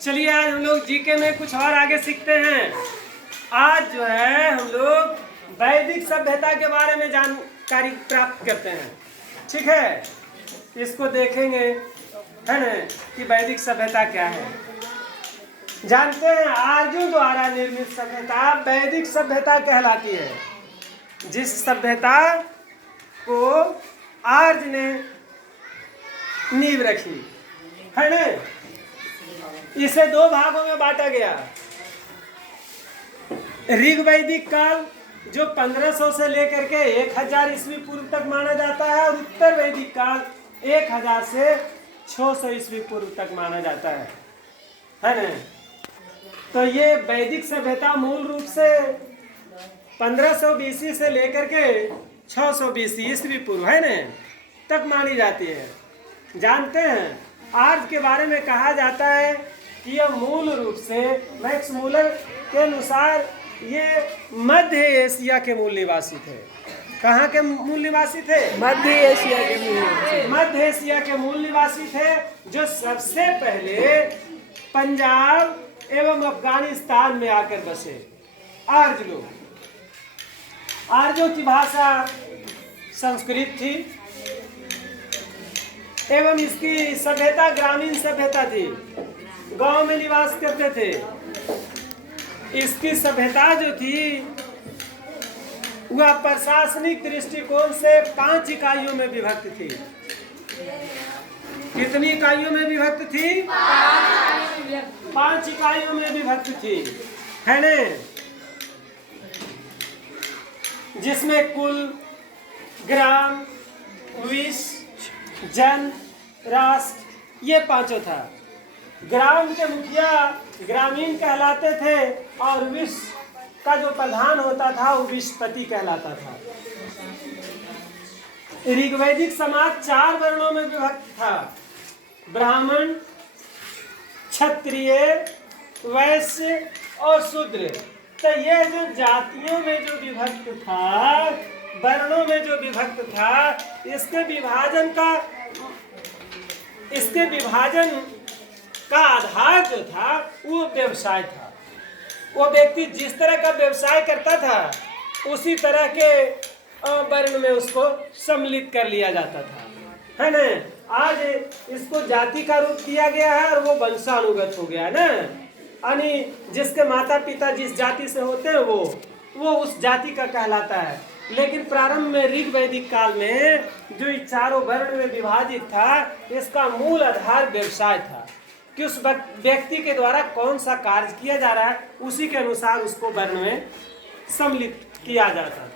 चलिए आज हम लोग जीके में कुछ और आगे सीखते हैं। आज जो है हम लोग वैदिक सभ्यता के बारे में जानकारी प्राप्त करते हैं। ठीक है, इसको देखेंगे है ना कि वैदिक सभ्यता क्या है। जानते हैं आर्यों द्वारा निर्मित सभ्यता वैदिक सभ्यता कहलाती है। जिस सभ्यता को आर्य ने नींव रखी है ना, इसे दो भागों में बांटा गया। ऋग वैदिक काल जो 1500 से लेकर के 1000 ईस्वी पूर्व तक माना जाता है, और उत्तर वैदिक काल 1000 से 600 ईस्वी पूर्व तक माना जाता है ना। तो ये वैदिक सभ्यता मूल रूप से 1500 बीसी से लेकर के 600 बीसी ईस्वी पूर्व है ना तक मानी जाती है। जानते हैं आर्य के बारे में कहा जाता है कि यह मूल रूप से मैक्स मूलर के अनुसार ये मध्य एशिया के मूल निवासी थे। कहाँ के मूल निवासी थे? मध्य एशिया के मूल। मध्य एशिया के मूल निवासी थे, जो सबसे पहले पंजाब एवं अफगानिस्तान में आकर बसे। आर्य लोग, आर्यों की भाषा संस्कृत थी एवं इसकी सभ्यता ग्रामीण सभ्यता थी, गांव में निवास करते थे। इसकी सभ्यता जो थी वह प्रशासनिक दृष्टिकोण से 5 इकाइयों में विभक्त थी। कितनी इकाइयों में विभक्त थी? 5 इकाइयों में विभक्त थी है ने, जिसमें कुल, ग्राम, विश्व, जन, राष्ट्र ये 5 था। ग्राम के मुखिया ग्रामीण कहलाते थे और विश्व का जो प्रधान होता था वो विश्वपति कहलाता था। ऋग्वैदिक समाज 4 वर्णों में विभक्त था: ब्राह्मण, क्षत्रिय, वैश्य और शूद्र। तो ये जो जातियों में जो विभक्त था, वर्णों में जो विभक्त था, इसके विभाजन का आधार जो था वो व्यवसाय था। वो व्यक्ति जिस तरह का व्यवसाय करता था उसी तरह के वर्ण में उसको सम्मिलित कर लिया जाता था है ना। आज इसको जाति का रूप दिया गया है और वो वंशानुगत हो गया है ना, यानी जिसके माता पिता जिस जाति से होते हैं वो उस जाति का कहलाता है। लेकिन प्रारंभ में ऋग वैदिक काल में जो इस चारों वर्ण में विभाजित था, इसका मूल आधार व्यवसाय था कि उस व्यक्ति के द्वारा कौन सा कार्य किया जा रहा है उसी के अनुसार उसको वर्ण में सम्मिलित किया जाता था।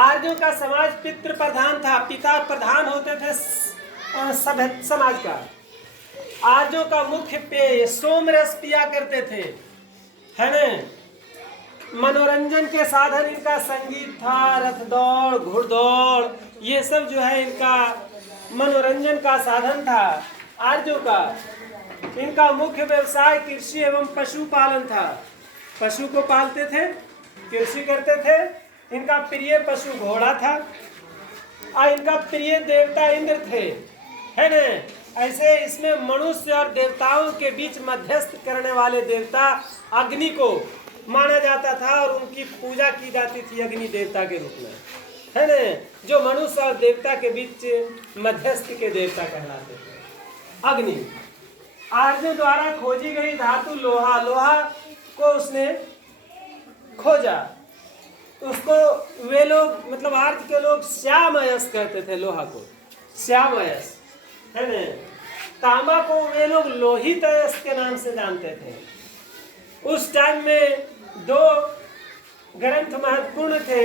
आर्यों का समाज पितृ प्रधान था, पिता प्रधान होते थे समाज का। आर्यों का मुख्य पेय सोमरस पिया करते थे है ना। मनोरंजन के साधन इनका संगीत था, रथ दौड़, घुड़दौड़, ये सब जो है इनका मनोरंजन का साधन था आर्यों का। इनका मुख्य व्यवसाय कृषि एवं पशुपालन था। पशु को पालते थे, कृषि करते थे। इनका प्रिय पशु घोड़ा था और इनका प्रिय देवता इंद्र थे है ना। ऐसे इसमें मनुष्य और देवताओं के बीच मध्यस्थ करने वाले देवता अग्नि को माना जाता था और उनकी पूजा की जाती थी अग्नि देवता के रूप में है ना, जो मनुष्य और देवता के बीच मध्यस्थ के देवता कहलाते थे। अग्नि आर्यों द्वारा खोजी गई धातु लोहा, लोहा को उसने खोजा, उसको वे लोग मतलब आर्य के लोग श्यामयस कहते थे। लोहा को श्यामयस है ना। तांबा को वे लोग लोहितयस के नाम से जानते थे। उस टाइम में 2 ग्रंथ महत्वपूर्ण थे,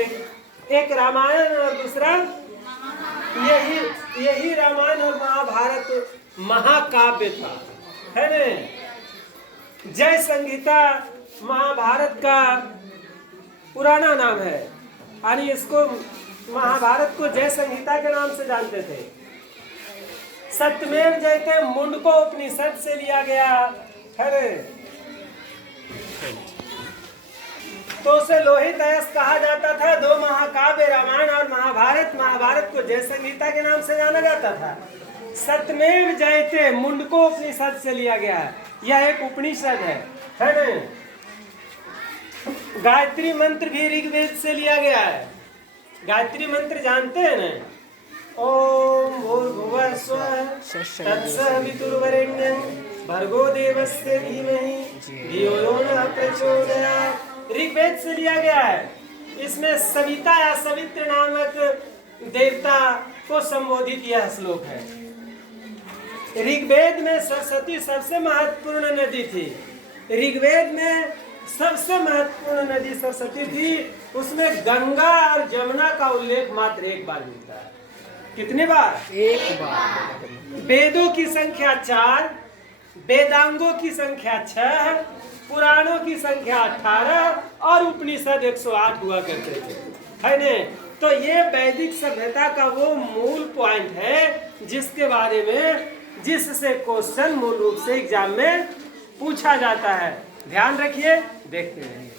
एक रामायण और दूसरा यही रामायण और महाभारत महाकाव्य था है ना। जय संहिता महाभारत का पुराना नाम है, यानी इसको महाभारत को जय संहिता के नाम से जानते थे। सत्यमेव जयते मुंडको उपनिषद से लिया गया है, तो उसे लोहितयस कहा जाता था। 2 महाकाव्य रामायण और महाभारत, महाभारत को जय संहिता के नाम से जाना जाता था सत्यमेव जयते मुंडको उपनिषद से लिया गया है। यह एक उपनिषद है ना। गायत्री मंत्र भी ऋग्वेद से लिया गया है। गायत्री मंत्र जानते हैं ना? ओम भूर्भुवः स्वः तत्सवितुर्वरेण्यं भर्गो देवस्य धीमहि धियो यो नः प्रचोदयात्। ऋग्वेद से लिया गया है। इसमें सविता या सवित्र नामक देवता को संबोधित यह श्लोक है। ऋग्वेद में सरस्वती सबसे महत्वपूर्ण नदी थी। ऋग्वेद में सबसे महत्वपूर्ण नदी सरस्वती थी। उसमें गंगा और जमुना का उल्लेख मात्र एक बार मिलता है। कितनी बार? एक बार। वेदों की संख्या 4, वेदांगों की संख्या 6, पुराणों की संख्या 18 और उपनिषद 108 हुआ करते थे, है ने? तो ये वैदिक सभ्यता का वो मूल पॉइंट है जिसके बारे में, जिससे क्वेश्चन मूल रूप से एग्जाम में पूछा जाता है। ध्यान रखिए, देखते रहिए।